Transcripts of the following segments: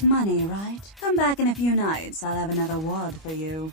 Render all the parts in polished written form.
Money, right? Come back in a few nights, I'll have another wad for you.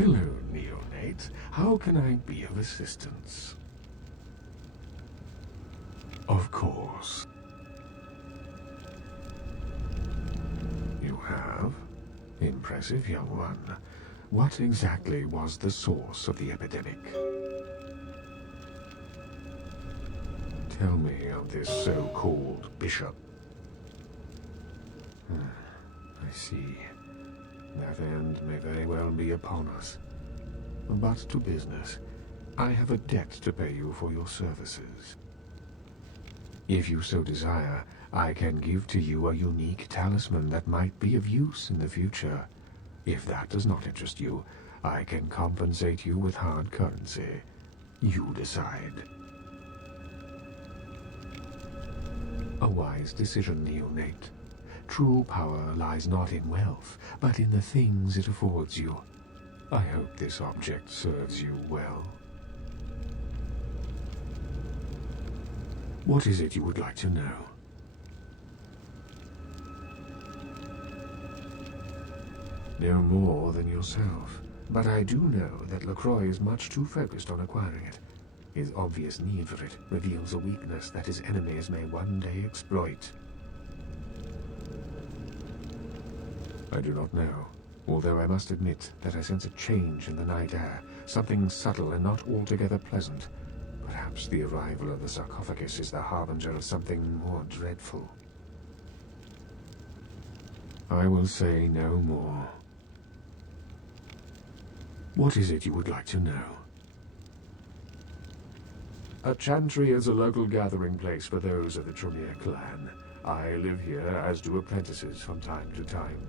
Hello, neonate. How can I be of assistance? Of course. You have? Impressive, young one. What exactly was the source of the epidemic? Tell me of this so-called bishop. I see. That end may very well be upon us. But to business. I have a debt to pay you for your services. If you so desire, I can give to you a unique talisman that might be of use in the future. If that does not interest you, I can compensate you with hard currency. You decide. A wise decision, neonate. True power lies not in wealth, but in the things it affords you. I hope this object serves you well. What is it you would like to know? No more than yourself, but I do know that LaCroix is much too focused on acquiring it. His obvious need for it reveals a weakness that his enemies may one day exploit. I do not know, although I must admit that I sense a change in the night air, something subtle and not altogether pleasant. Perhaps the arrival of the sarcophagus is the harbinger of something more dreadful. I will say no more. What is it you would like to know? A chantry is a local gathering place for those of the Tremere clan. I live here, as do apprentices from time to time.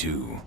too.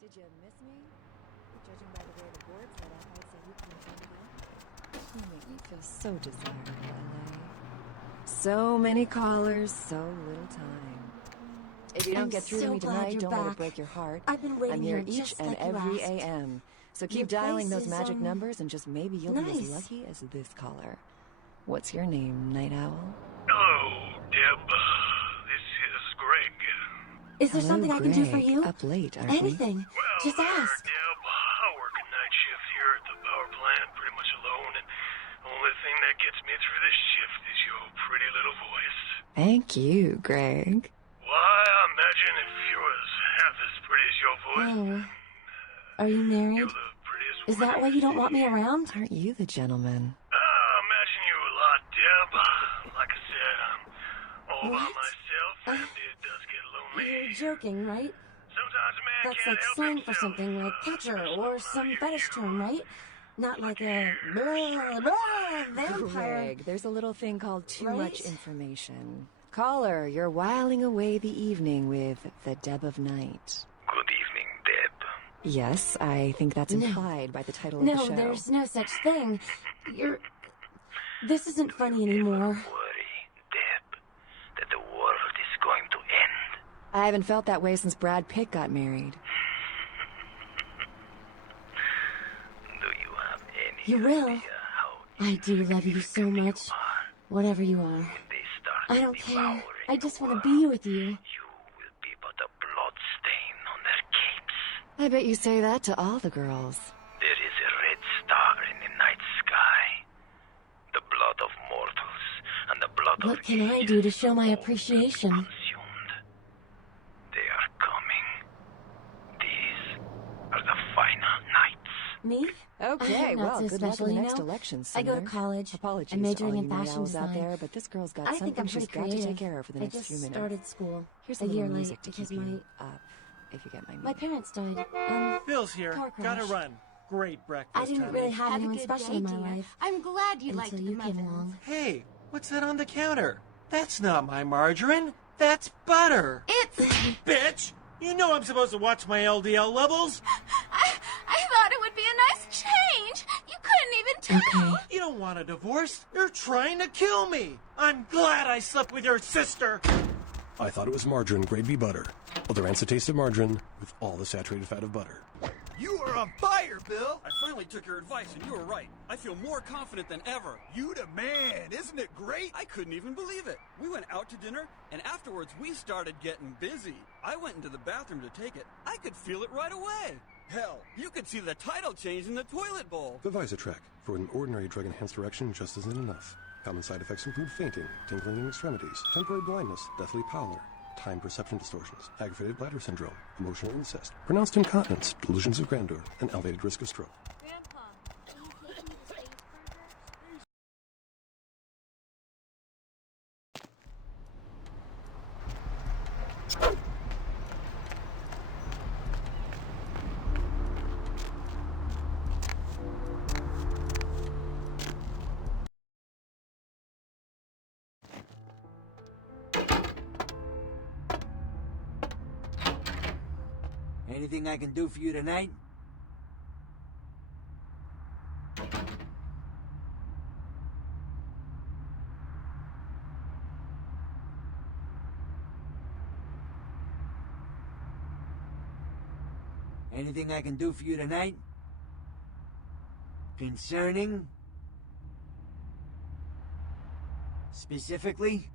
Did you miss me? Judging by the way the board set up, I'd say you can join me. You make me feel so desirable, LA. So many callers, so little time. If you don't get through to me tonight, don't let it break your heart. I've been waiting I'm here here each just and like you every asked. AM. So keep Your dialing place those is, magic numbers and just maybe you'll be as nice. lucky as this caller. What's your name, Night Owl? Hello, Deb. This is Greg. Is there Hello, something I can do for Greg. you? Up late, aren't we? Anything. Well, Just there, ask. Deb. I work a night shift here at the power plant, pretty much alone, and the only thing that gets me through this shift is your pretty little voice. Thank you, Greg. Why, I imagine if you was half as pretty as your voice, Oh. Are you married? you're the prettiest Is woman that why you don't want me around? Aren't you the gentleman? I imagine you a lot, Deb. Like I said, I'm all by What? myself, and it does get lonely. You're joking, right? Sometimes a man That's can't like help slang for himself. something like catcher or some fetish term, right? Not like a blah, blah, vampire. Greg, there's a little thing called too Right? much information. Caller, you're whiling away the evening with the Deb of Night. Good evening, Deb. Yes, I think that's No. implied by the title of the No, show. there's no such thing. You're... This isn't funny anymore. Worry, Deb, that the world is going to end. I haven't felt that way since Brad Pitt got married. Do you have any You will. idea how I do love you so much. Whatever you are. they start I don't care. devouring I just the want to world? be with you. You will be but a blood stain on their capes. I bet you say that to all the girls. There is a red star in the night sky. The blood of mortals and the blood What of can I angels do to show my all will be appreciation? consumed. They are coming. These are the final nights. Me? Okay, Not well, so good luck in special, the you next know. election, I go to Senator. college. Apologies I'm to majoring all in you night fashion owls out design. there, but this girl's got I think something I'm she's pretty got to creative. take care of for the I next just few minutes. started school Here's a a little year music late to because keep my you up, if you get my my meaning. parents died. Bill's here. Car Gotta crash. run. Great breakfast, I didn't honey. really have Have a anyone good special day, in my dear. life I'm glad you liked until the you came muffins. along. Hey, what's that on the counter? That's not my margarine. That's butter. It's... Bitch! You know I'm supposed to watch my LDL levels. I thought it would be a nice change. You couldn't even tell. Okay. You don't want a divorce. You're trying to kill me. I'm glad I slept with your sister. I thought it was margarine grade B butter. Well, there ants a taste of margarine with all the saturated fat of butter. You are on fire, Bill! I finally took your advice, and you were right. I feel more confident than ever. You the man! Isn't it great? I couldn't even believe it. We went out to dinner, and afterwards we started getting busy. I went into the bathroom to take it. I could feel it right away. Hell, you could see the title change in the toilet bowl. The Visatrack. For an ordinary drug-enhanced erection just isn't enough. Common side effects include fainting, tingling in extremities, temporary blindness, deathly pallor, time perception distortions, aggravated bladder syndrome, emotional incest, pronounced incontinence, delusions of grandeur, and elevated risk of stroke. Grandpa, are you taking the space burger? Anything I can do for you tonight? Anything I can do for you tonight? Concerning? Specifically?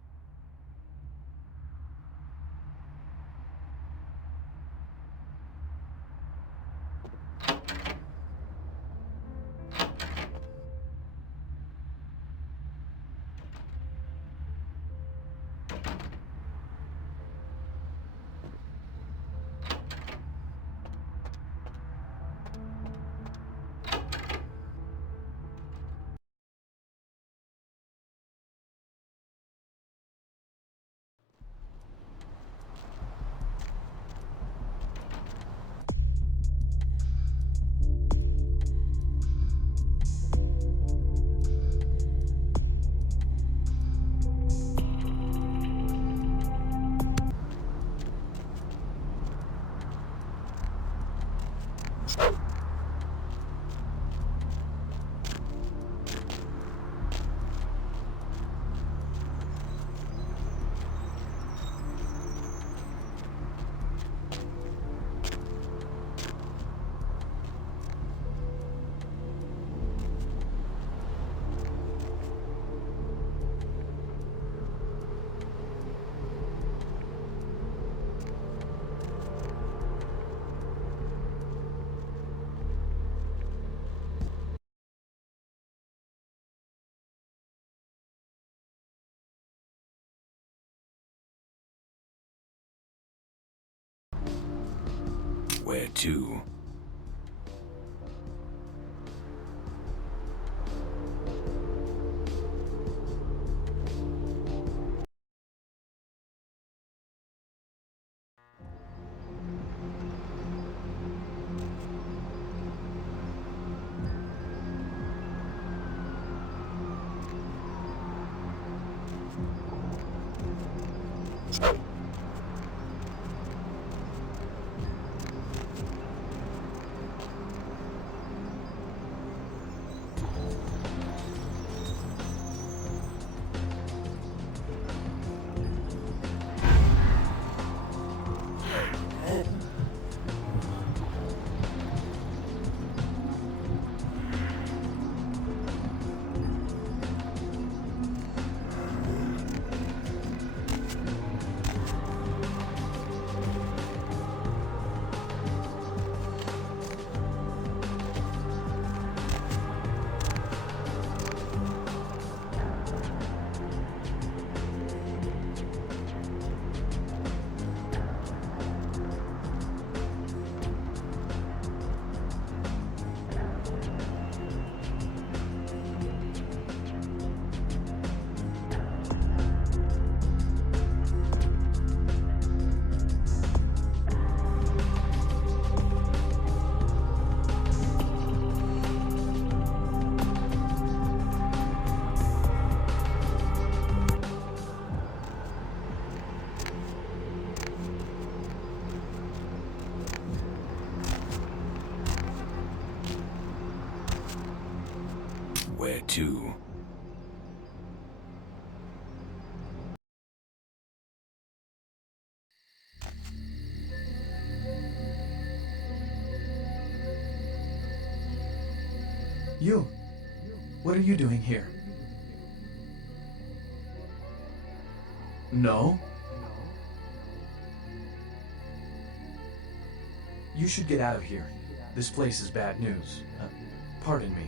to? Where to? You. What are you doing here? No? You should get out of here. This place is bad news. Pardon me.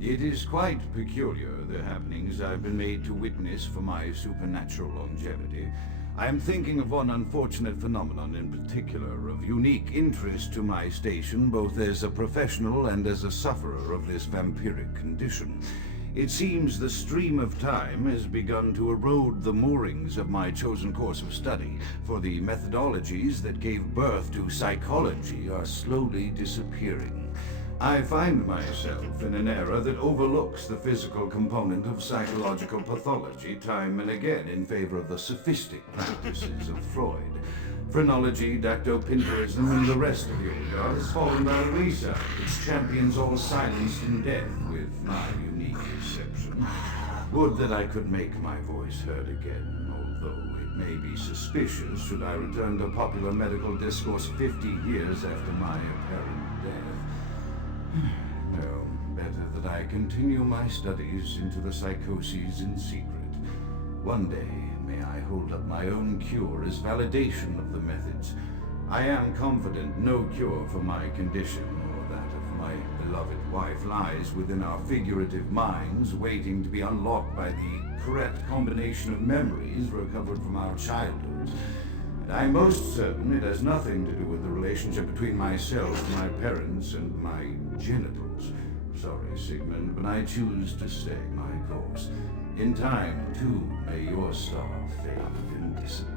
It is quite peculiar, the happenings I've been made to witness for my supernatural longevity. I am thinking of one unfortunate phenomenon in particular, of unique interest to my station, both as a professional and as a sufferer of this vampiric condition. It seems the stream of time has begun to erode the moorings of my chosen course of study, for the methodologies that gave birth to psychology are slowly disappearing. I find myself in an era that overlooks the physical component of psychological pathology time and again in favor of the sophistic practices of Freud. Phrenology, dactopinterism, and the rest of the old guard has fallen by the wayside, its champions all silenced in death, with my unique exception. Would that I could make my voice heard again, although it may be suspicious should I return to popular medical discourse 50 years after my apparent death. No, better that I continue my studies into the psychoses in secret. One day, may I hold up my own cure as validation of the methods. I am confident no cure for my condition, or that of my beloved wife lies within our figurative minds, waiting to be unlocked by the correct combination of memories recovered from our childhoods. And I'm most certain it has nothing to do with the relationship between myself, my parents, and my genitals. Sorry, Sigmund, but I choose to stay my course. In time, too, may your star fade and disappear.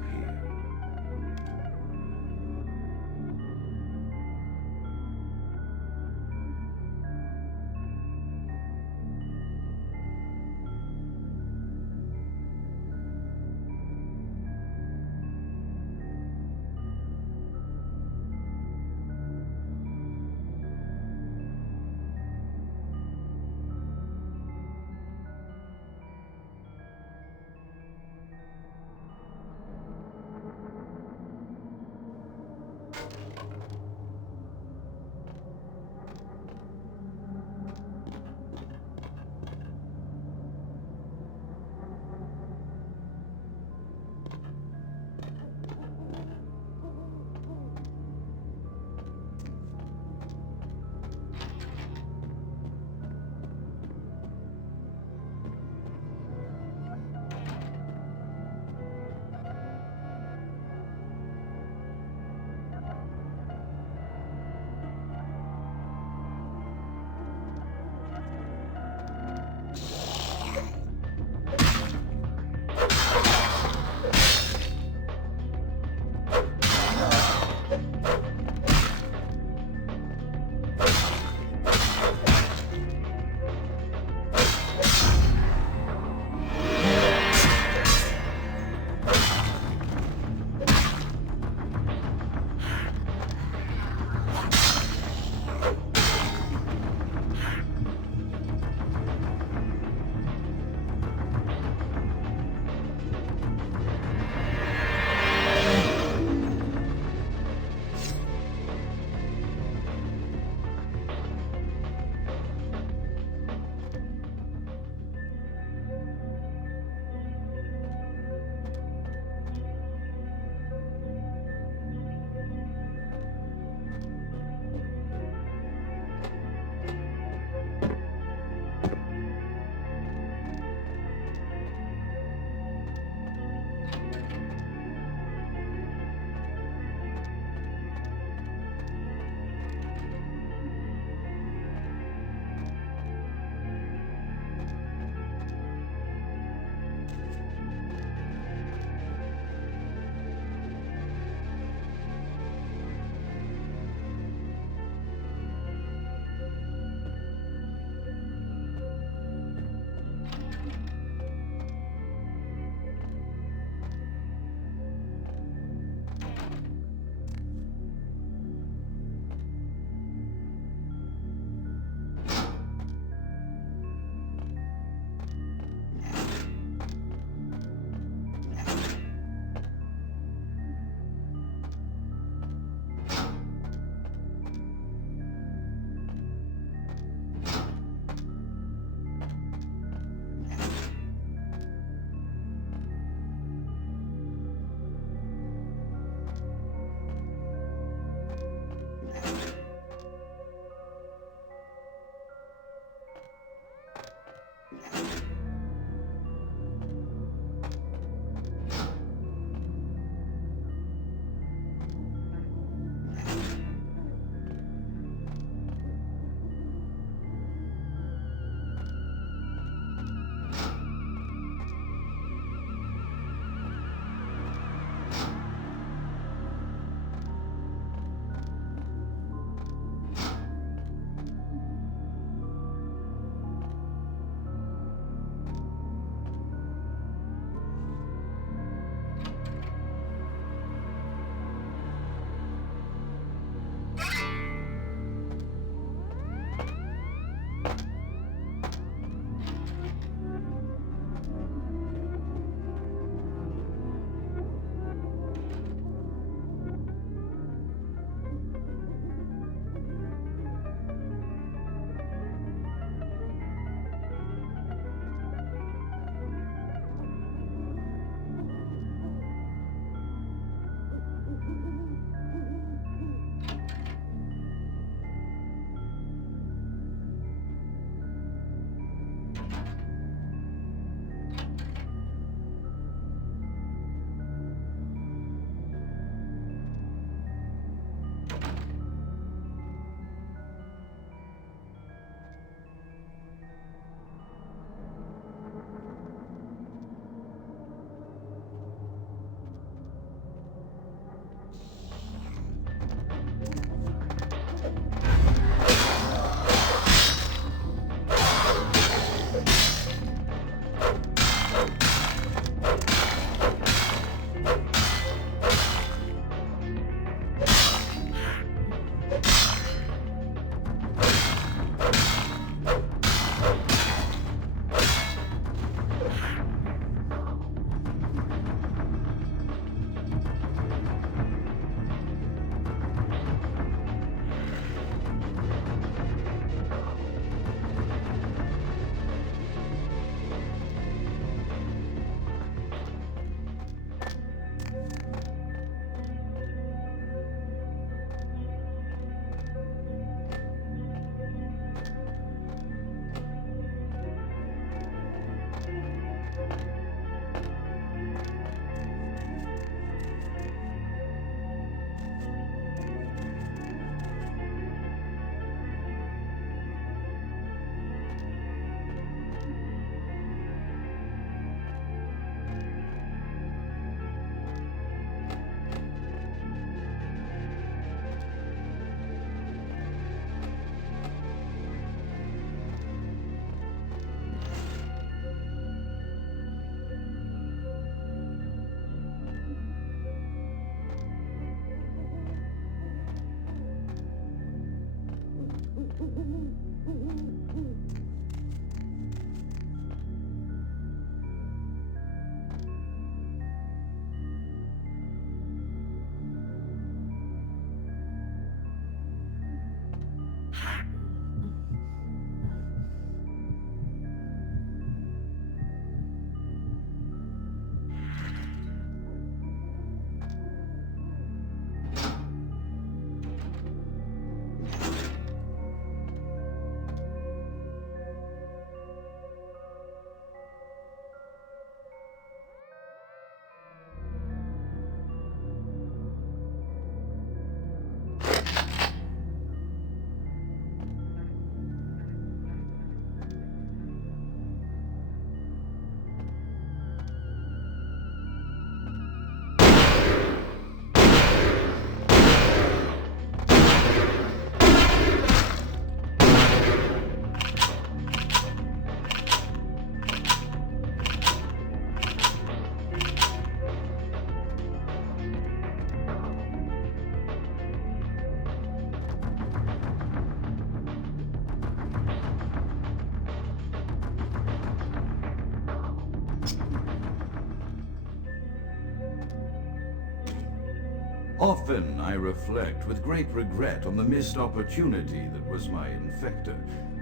Often I reflect with great regret on the missed opportunity that was my infector.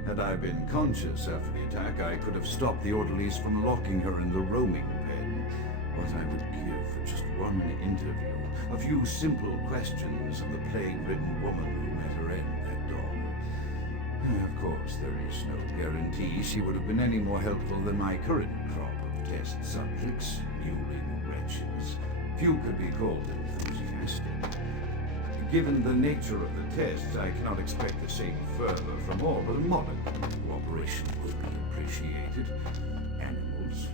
Had I been conscious after the attack, I could have stopped the orderlies from locking her in the roaming pen. What I would give for just one interview, a few simple questions of the plague-ridden woman who met her end that dawn. Of course, there is no guarantee she would have been any more helpful than my current crop of test subjects, mewling wretches. Few could be called enthusiastic. Given the nature of the tests, I cannot expect the same fervor from all, but a modicum of cooperation would be appreciated. Animals.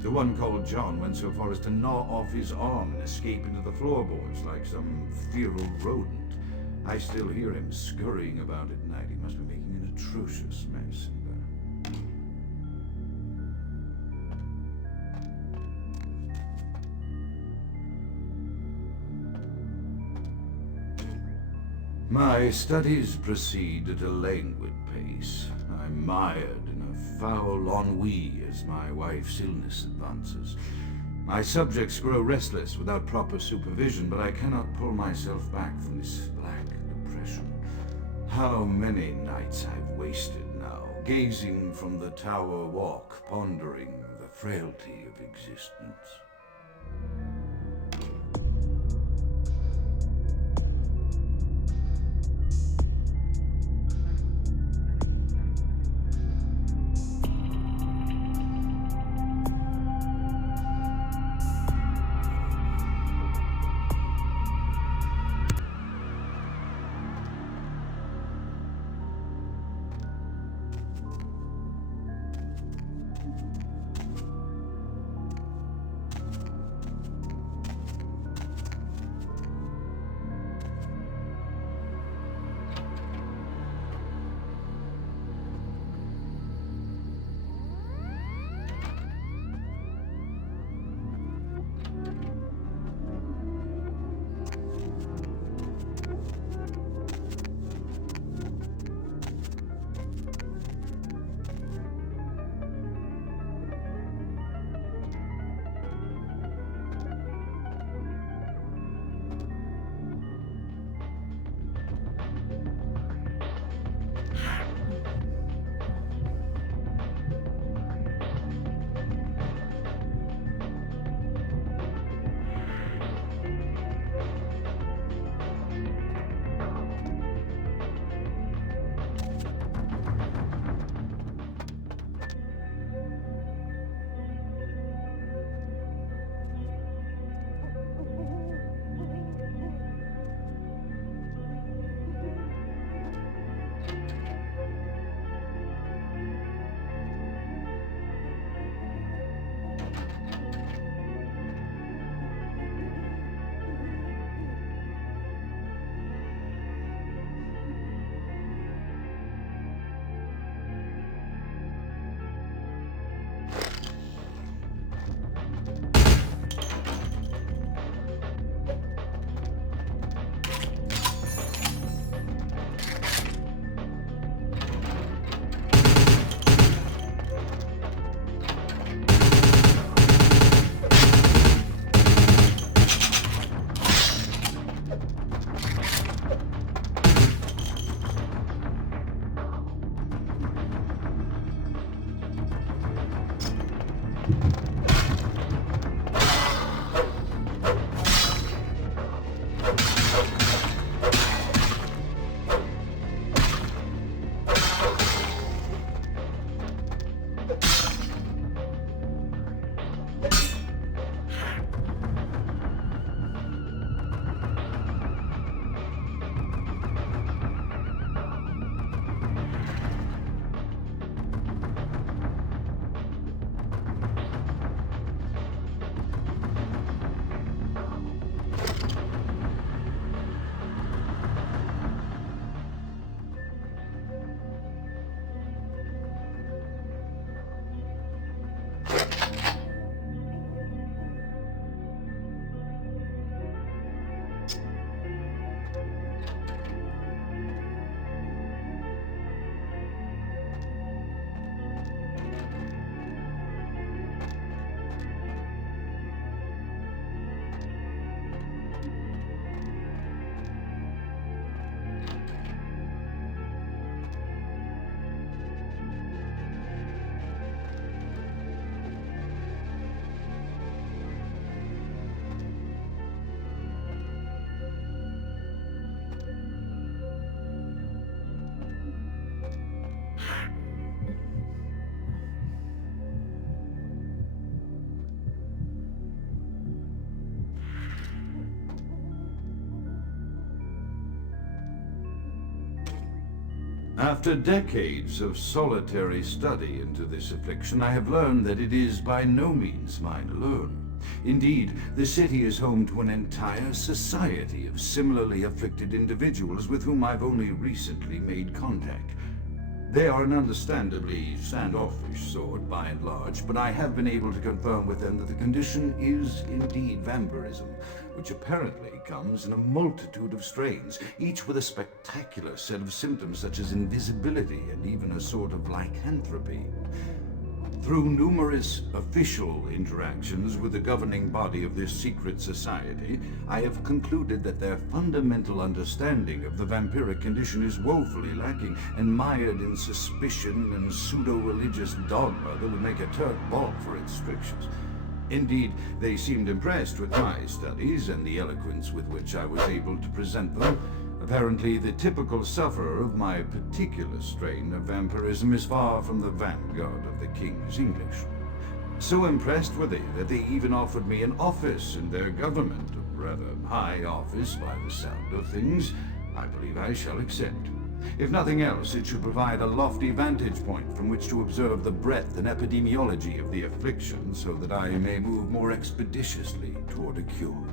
The one called John went so far as to gnaw off his arm and escape into the floorboards like some feral rodent. I still hear him scurrying about at night. He must be making an atrocious mess in there. My studies proceed at a languid pace. I'm mired in a foul ennui as my wife's illness advances. My subjects grow restless without proper supervision, but I cannot pull myself back from this black depression. How many nights I've wasted now, gazing from the tower walk, pondering the frailty of existence. After decades of solitary study into this affliction, I have learned that it is by no means mine alone. Indeed, the city is home to an entire society of similarly afflicted individuals with whom I've only recently made contact. They are an understandably standoffish sort by and large, but I have been able to confirm with them that the condition is indeed vampirism, which apparently comes in a multitude of strains, each with a spectacular set of symptoms such as invisibility and even a sort of lycanthropy. Through numerous official interactions with the governing body of this secret society, I have concluded that their fundamental understanding of the vampiric condition is woefully lacking and mired in suspicion and pseudo-religious dogma that would make a Turk balk for its strictures. Indeed, they seemed impressed with my studies and the eloquence with which I was able to present them. Apparently, the typical sufferer of my particular strain of vampirism is far from the vanguard of the King's English. So impressed were they that they even offered me an office in their government, a rather high office by the sound of things. I believe I shall accept. If nothing else, it should provide a lofty vantage point from which to observe the breadth and epidemiology of the affliction so that I may move more expeditiously toward a cure.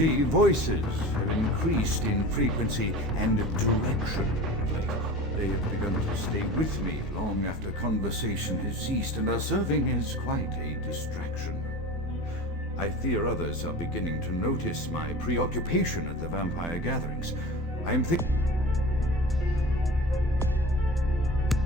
The voices have increased in frequency and direction. They have begun to stay with me long after conversation has ceased and are serving as quite a distraction. I fear others are beginning to notice my preoccupation at the vampire gatherings. I am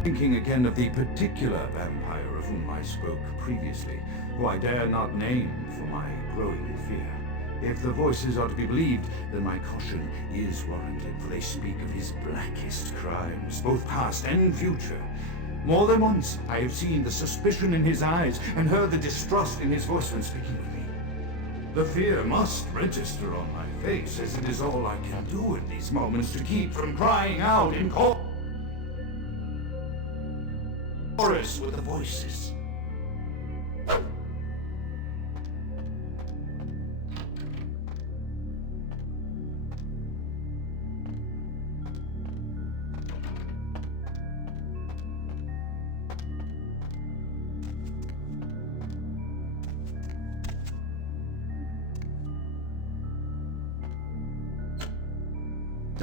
thinking again of the particular vampire of whom I spoke previously, who I dare not name for my growing fear. If the voices are to be believed, then my caution is warranted, for they speak of his blackest crimes, both past and future. More than once, I have seen the suspicion in his eyes and heard the distrust in his voice when speaking with me. The fear must register on my face, as it is all I can do in these moments to keep from crying out in chorus with the voices.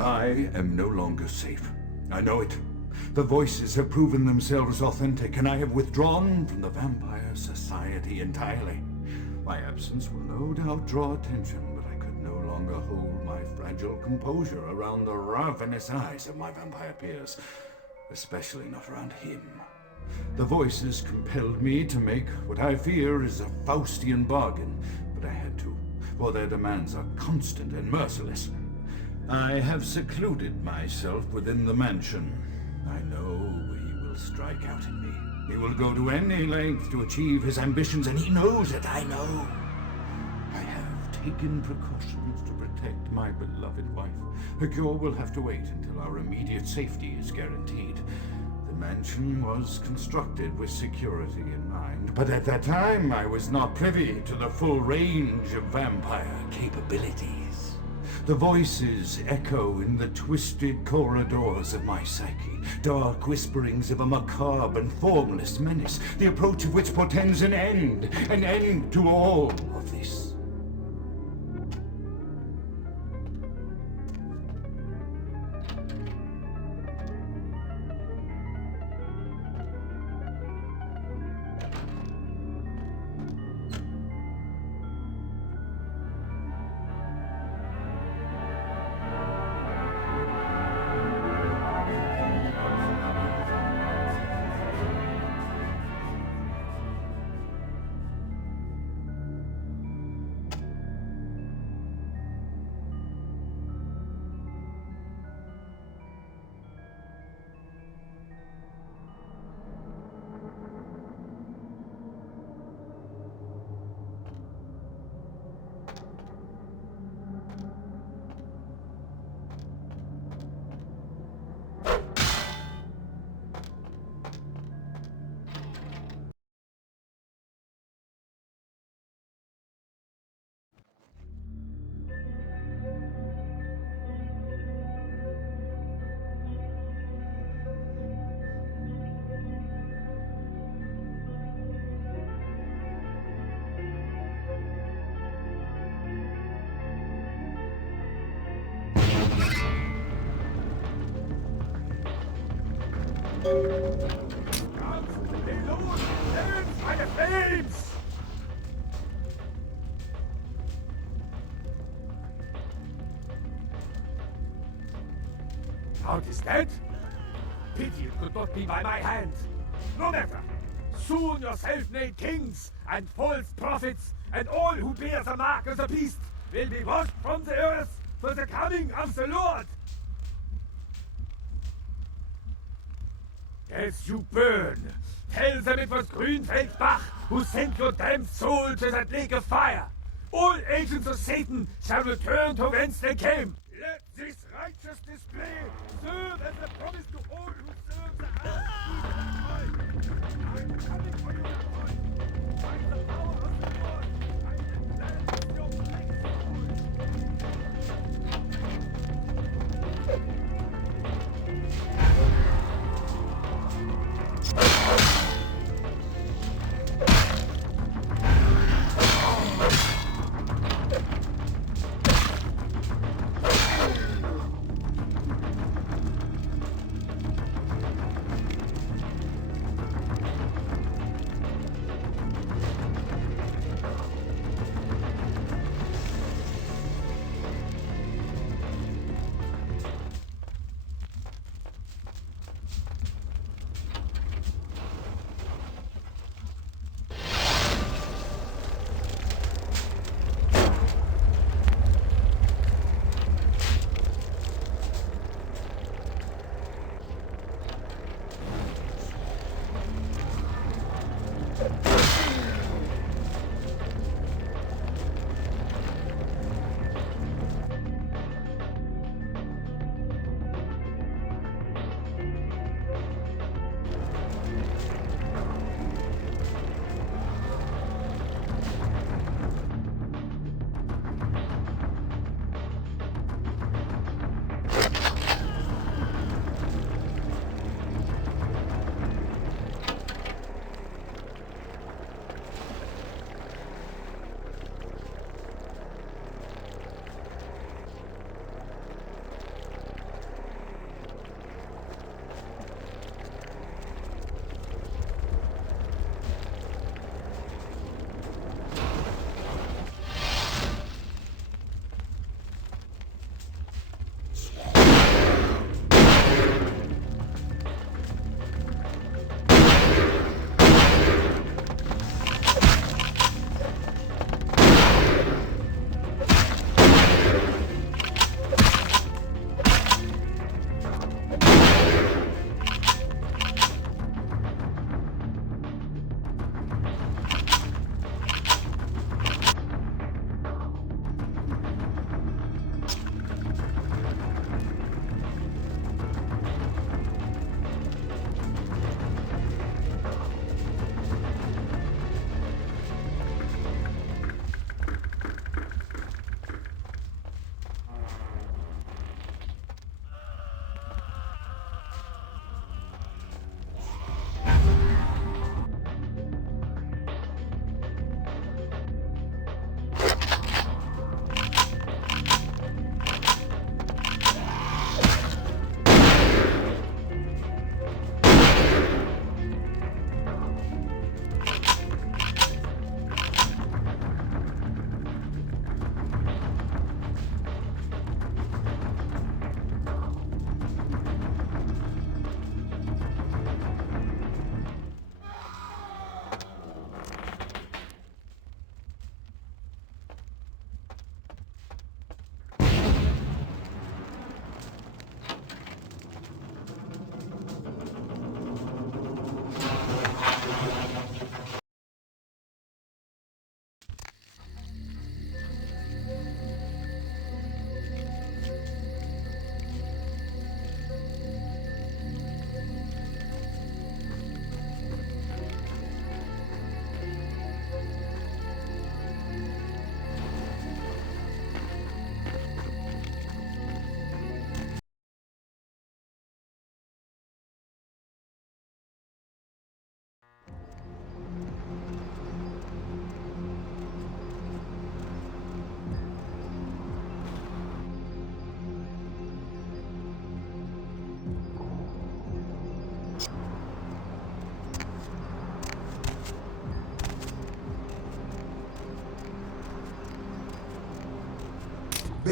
I am no longer safe. I know it. The voices have proven themselves authentic, and I have withdrawn from the Vampire Society entirely. My absence will no doubt draw attention, but I could no longer hold my fragile composure around the ravenous eyes of my vampire peers, especially not around him. The voices compelled me to make what I fear is a Faustian bargain, but I had to, for their demands are constant and merciless. I have secluded myself within the mansion. I know he will strike out at me. He will go to any length to achieve his ambitions, and he knows it, I know. I have taken precautions to protect my beloved wife. Her cure will have to wait until our immediate safety is guaranteed. The mansion was constructed with security in mind, but at that time I was not privy to the full range of vampire capabilities. The voices echo in the twisted corridors of my psyche, dark whisperings of a macabre and formless menace, the approach of which portends an end to all of this. How is that? Pity it could not be by my hand. No matter. Soon your self-made kings and false prophets and all who bear the mark of the beast will be washed from the earth for the coming of the Lord. As you burn, tell them it was Grünfeld Bach who sent your damned soul to that lake of fire. All agents of Satan shall return to whence they came. Let this righteous display serve as a promise to all who serve the earth. I'm coming for you, Lord. By the power of the Lord, I will cleanse your black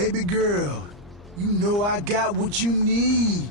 Baby girl, you know I got what you need.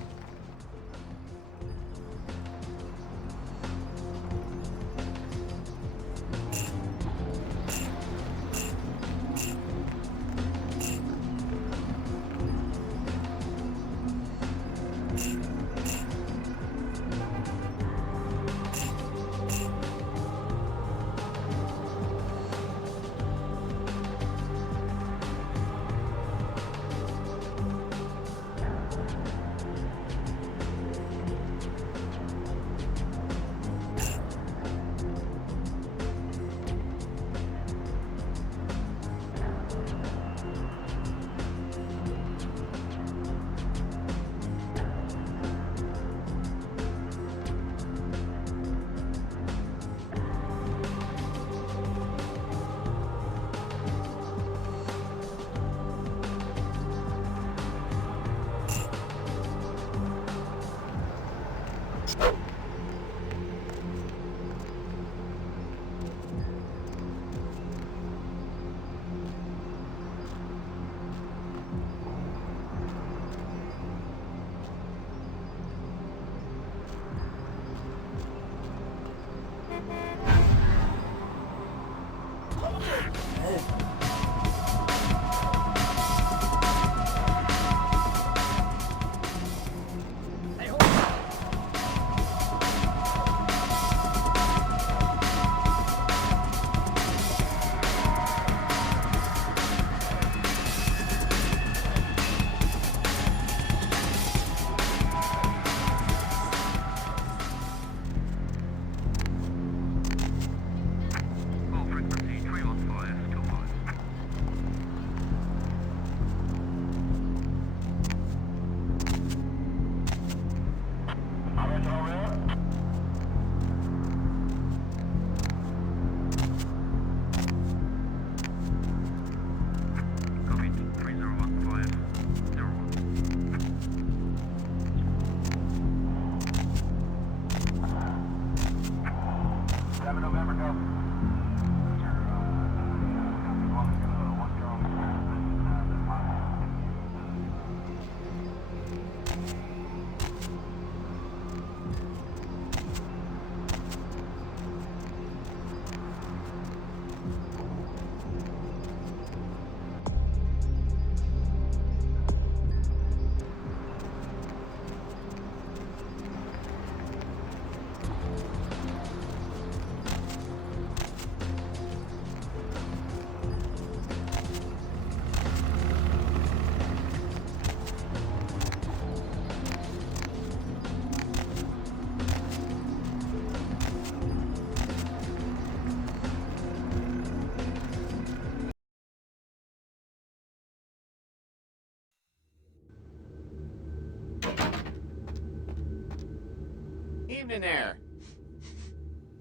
Evening there.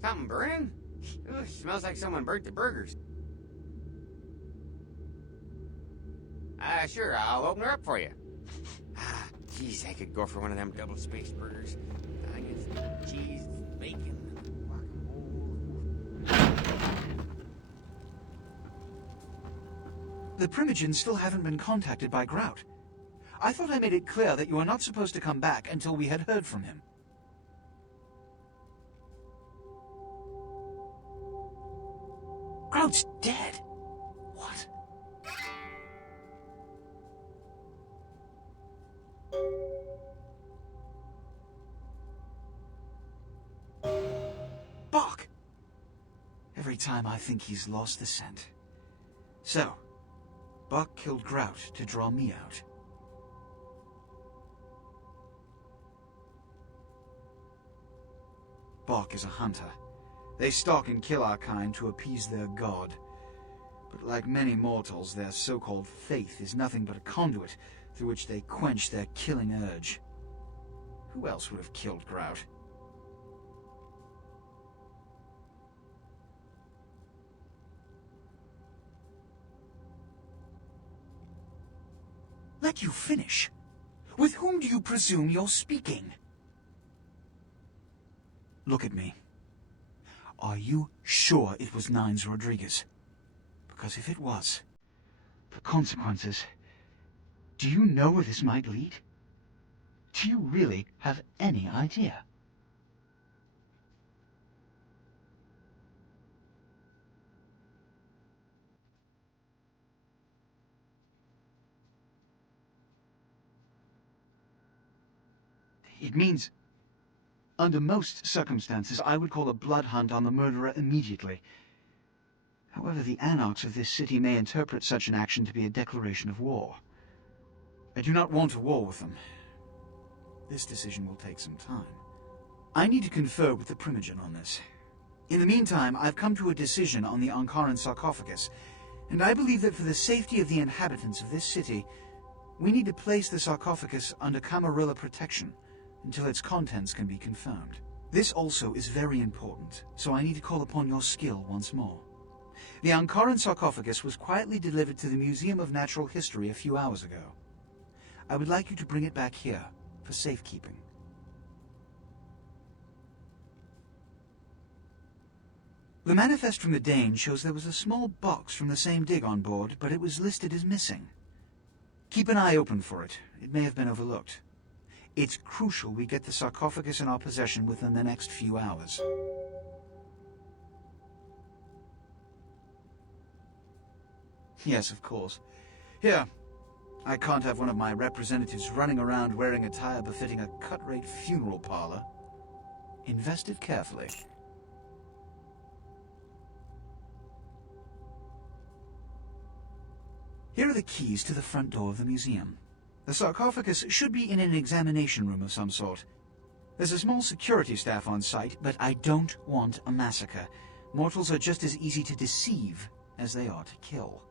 Something burning? Ooh, smells like someone burnt the burgers. Sure, I'll open her up for you. Geez, I could go for one of them double-spaced burgers. Onions, cheese, bacon, guacamole. The Primogens still haven't been contacted by Grout. I thought I made it clear that you were not supposed to come back until we had heard from him. Grout's dead. What? Bach! Every time I think he's lost the scent. So, Bach killed Grout to draw me out. Bach is a hunter. They stalk and kill our kind to appease their god. But like many mortals, their so-called faith is nothing but a conduit through which they quench their killing urge. Who else would have killed Grout? Let you finish. With whom do you presume you're speaking? Look at me. Are you sure it was Nines Rodriguez? Because if it was, the consequences, Do you know where this might lead? Do you really have any idea? It means, under most circumstances, I would call a blood hunt on the murderer immediately. However, the anarchs of this city may interpret such an action to be a declaration of war. I do not want a war with them. This decision will take some time. I need to confer with the Primogen on this. In the meantime, I've come to a decision on the Ankaran sarcophagus, and I believe that for the safety of the inhabitants of this city, we need to place the sarcophagus under Camarilla protection until its contents can be confirmed. This also is very important, so I need to call upon your skill once more. The Ankaran sarcophagus was quietly delivered to the Museum of Natural History a few hours ago. I would like you to bring it back here for safekeeping. The manifest from the Dane shows there was a small box from the same dig on board, but it was listed as missing. Keep an eye open for it. It may have been overlooked. It's crucial we get the sarcophagus in our possession within the next few hours. Yes, of course. Here. I can't have one of my representatives running around wearing attire befitting a cut-rate funeral parlor. Invest it carefully. Here are the keys to the front door of the museum. The sarcophagus should be in an examination room of some sort. There's a small security staff on site, but I don't want a massacre. Mortals are just as easy to deceive as they are to kill.